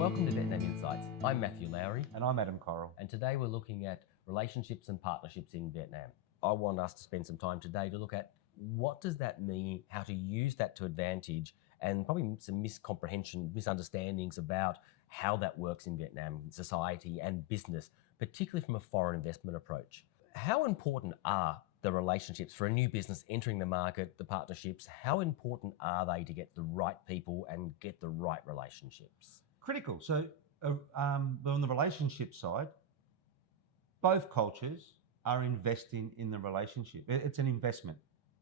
Welcome to Vietnam Insights. I'm Matthew Lowry. And I'm Adam Coral. And today we're looking at relationships and partnerships in Vietnam. I want us to spend some time today to look at what does that mean, how to use that to advantage, and probably some misunderstandings about how that works in Vietnam society and business, particularly from a foreign investment approach. How important are the relationships for a new business entering the market, the partnerships? How important are they to get the right people and get the right relationships? Critical. So on the relationship side, both cultures are investing in the relationship. It's an investment.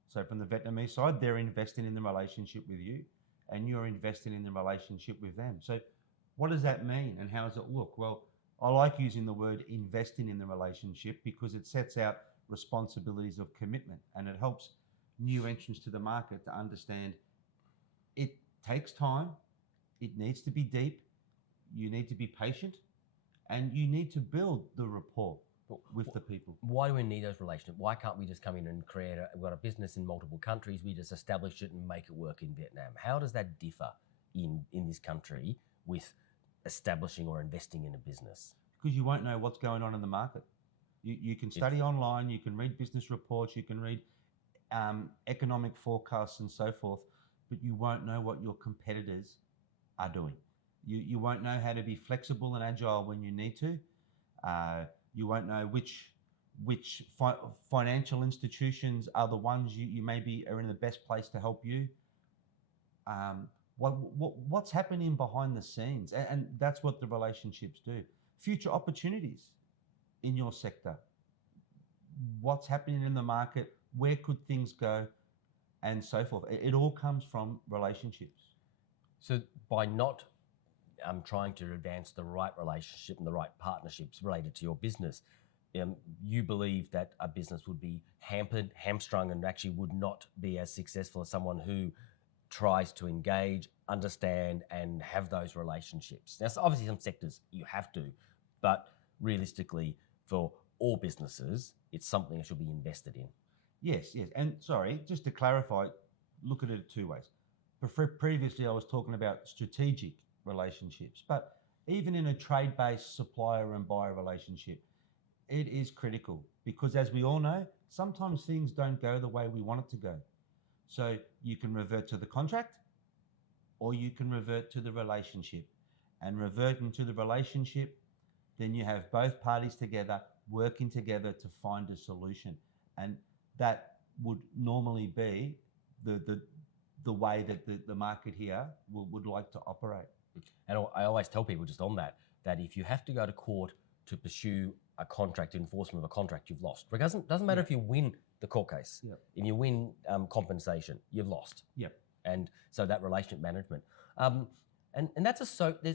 So from the Vietnamese side, they're investing in the relationship with you and you're investing in the relationship with them. So what does that mean and how does it look? Well, I like using the word investing in the relationship because it sets out responsibilities of commitment and it helps new entrants to the market to understand it takes time, it needs to be deep, you need to be patient, and you need to build the rapport with the people. Why do we need those relationships? Why can't we just come in and we've got a business in multiple countries, we just establish it and make it work in Vietnam? How does that differ in this country with establishing or investing in a business? Because you won't know what's going on in the market. You can study online, you can read business reports, you can read economic forecasts and so forth, but you won't know what your competitors are doing. You won't know how to be flexible and agile when you need to. You won't know which financial institutions are the ones you maybe are in the best place to help you. What's happening behind the scenes, and that's what the relationships do. Future opportunities in your sector. What's happening in the market? Where could things go? And so forth. It all comes from relationships. So by not trying to advance the right relationship and the right partnerships related to your business, you believe that a business would be hamstrung, and actually would not be as successful as someone who tries to engage, understand, and have those relationships. Now, so obviously some sectors you have to, but realistically for all businesses, it's something that should be invested in. Yes. And sorry, just to clarify, look at it two ways. Previously, I was talking about strategic relationships, but even in a trade-based supplier and buyer relationship, it is critical because, as we all know, sometimes things don't go the way we want it to go. So you can revert to the contract or you can revert to the relationship. And reverting to the relationship, then you have both parties together, working together to find a solution. And that would normally be the way that the market here would like to operate. And I always tell people just on that if you have to go to court to pursue a contract, enforcement of a contract, you've lost. It doesn't matter if you win the court case. Yep. If you win compensation, you've lost. Yep. And so that relationship management. And that's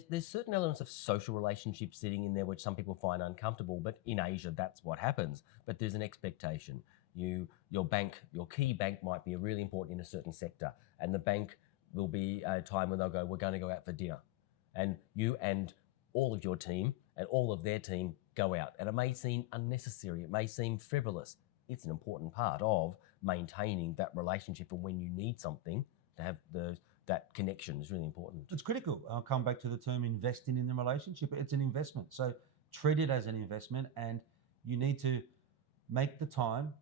there's certain elements of social relationships sitting in there which some people find uncomfortable, but in Asia that's what happens. But there's an expectation. Your key bank might be really important in a certain sector, and the bank will be a time when they'll go, we're going to go out for dinner. And you and all of your team and all of their team go out. And it may seem unnecessary, it may seem frivolous. It's an important part of maintaining that relationship, and when you need something, to have that connection is really important. It's critical. I'll come back to the term investing in the relationship. It's an investment. So treat it as an investment, and you need to make the time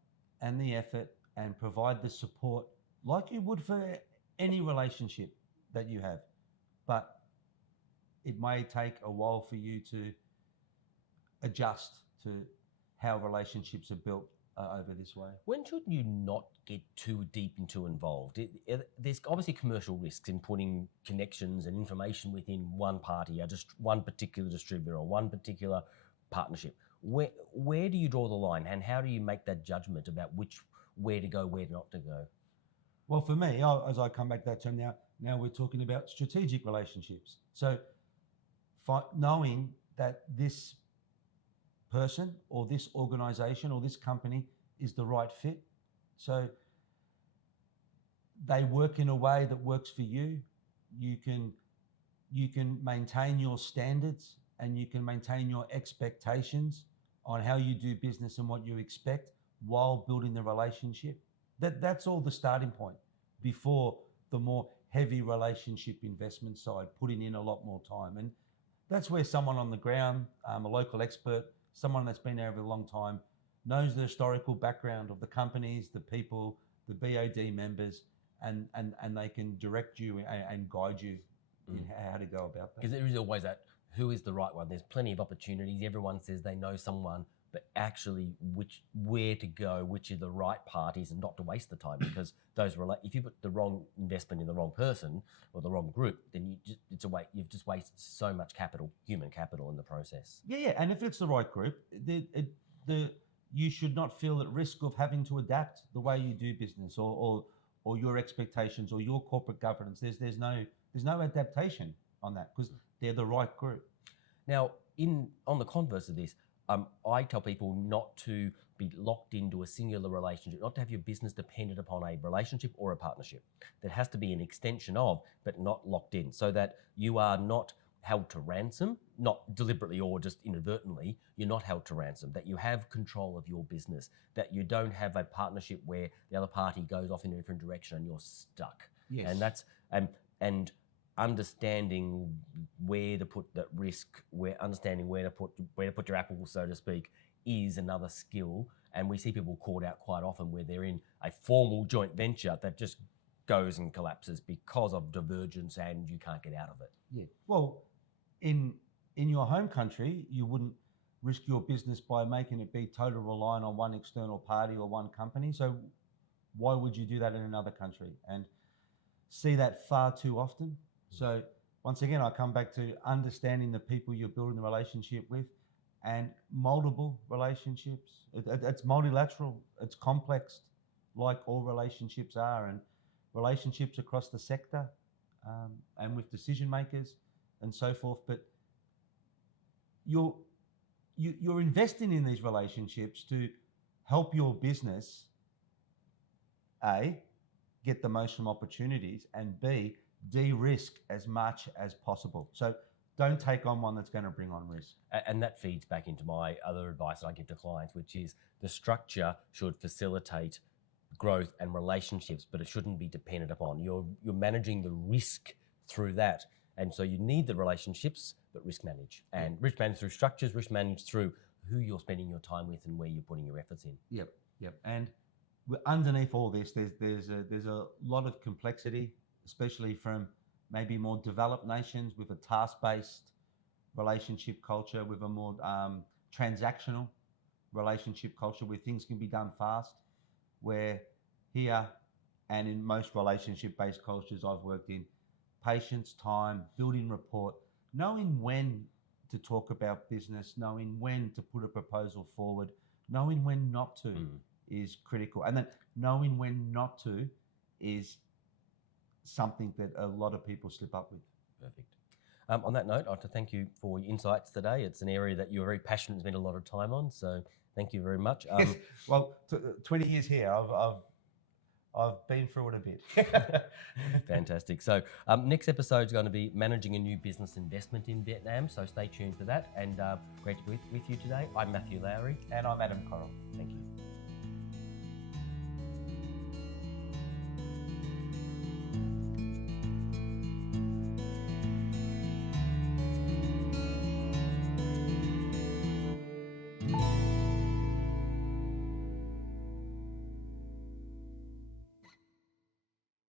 and the effort and provide the support like you would for any relationship that you have. But it may take a while for you to adjust to how relationships are built over this way. When should you not get too deep and too involved? There's obviously commercial risks in putting connections and information within one party, or just one particular distributor or one particular partnership. Where do you draw the line, and how do you make that judgment about where to go, where not to go? Well, for me, as I come back to that term now we're talking about strategic relationships. So knowing that this person or this organization or this company is the right fit. So they work in a way that works for you. You can maintain your standards and you can maintain your expectations on how you do business and what you expect while building the relationship. That's all the starting point before the more heavy relationship investment side, putting in a lot more time. And That's where someone on the ground, a local expert, someone that's been there over a long time, knows the historical background of the companies, the people, the BOD members, and they can direct you and guide you in how to go about that. Because there is always that, who is the right one? There's plenty of opportunities. Everyone says they know someone, but actually where to go, which are the right parties, and not to waste the time, because if you put the wrong investment in the wrong person or the wrong group, then you've just wasted so much human capital in the process. Yeah, and if it's the right group, you should not feel at risk of having to adapt the way you do business or your expectations or your corporate governance. There's no adaptation on that because they're the right group. Now, on the converse of this, I tell people not to be locked into a singular relationship, not to have your business dependent upon a relationship or a partnership. That has to be an extension of, but not locked in, so that you are not held to ransom, not deliberately or just inadvertently. You're not held to ransom, that you have control of your business, that you don't have a partnership where the other party goes off in a different direction and you're stuck. Yes. And that's and understanding where to put that risk, understanding where to put your apple, so to speak, is another skill. And we see people caught out quite often where they're in a formal joint venture that just goes and collapses because of divergence and you can't get out of it. Yeah. Well, in your home country, you wouldn't risk your business by making it be totally reliant on one external party or one company. So why would you do that in another country? And see that far too often. So once again, I come back to understanding the people you're building the relationship with, and multiple relationships. It's multilateral, it's complex, like all relationships are, and relationships across the sector and with decision makers and so forth. But you're investing in these relationships to help your business, A, get the most from opportunities, and B, de-risk as much as possible. So don't take on one that's going to bring on risk. And that feeds back into my other advice that I give to clients, which is the structure should facilitate growth and relationships, but it shouldn't be dependent upon. You're managing the risk through that. And so you need the relationships, but risk manage. And risk manage through structures, risk manage through who you're spending your time with and where you're putting your efforts in. Yep. And underneath all this, there's a lot of complexity, especially from maybe more developed nations with a task-based relationship culture, with a more transactional relationship culture where things can be done fast, where here and in most relationship-based cultures I've worked in, patience, time, building rapport, knowing when to talk about business, knowing when to put a proposal forward, knowing when not to is critical. And then knowing when not to is something that a lot of people slip up with. Perfect. On that note, I'd like to thank you for your insights today. It's an area that you're very passionate and spend a lot of time on, so thank you very much. Yes. Well, 20 years here, I've been through it a bit. Fantastic. So next episode is going to be managing a new business investment in Vietnam, so stay tuned for that. And great to be with you today. I'm Matthew Lowry. And I'm Adam Correll. Thank you.